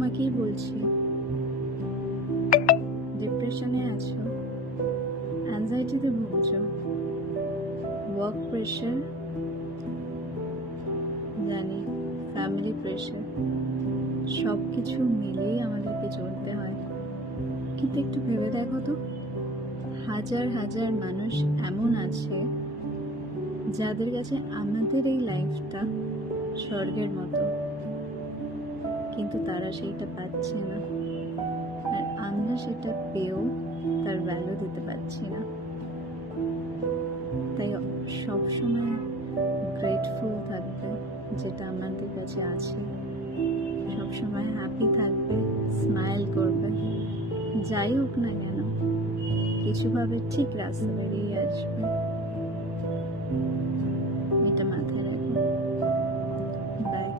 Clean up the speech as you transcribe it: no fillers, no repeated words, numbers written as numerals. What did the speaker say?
তোমাকেই বলছি, ডিপ্রেশনে আছো, অ্যাংজাইটিতে ভুগছো, ওয়ার্ক প্রেশার, জানি ফ্যামিলি প্রেশার, সব কিছু মিলেই আমাদেরকে চলতে হয়। কিন্তু একটু ভেবে দেখো তো, হাজার হাজার মানুষ এমন আছে যাদের কাছে আমাদের এই লাইফটা স্বর্গের মতো, কিন্তু তারা সেইটা পাচ্ছে না, আর আমরা সেটা পেয়েও তার ভ্যালু দিতে পারছি না। তাই সবসময় গ্রেটফুল থাকবে যেটা আমাদের কাছে আছে, সবসময় হ্যাপি থাকবে, স্মাইল করবে, যাই হোক না কেন কিছুভাবে ঠিক রাস্তা বেরিয়ে আসবে।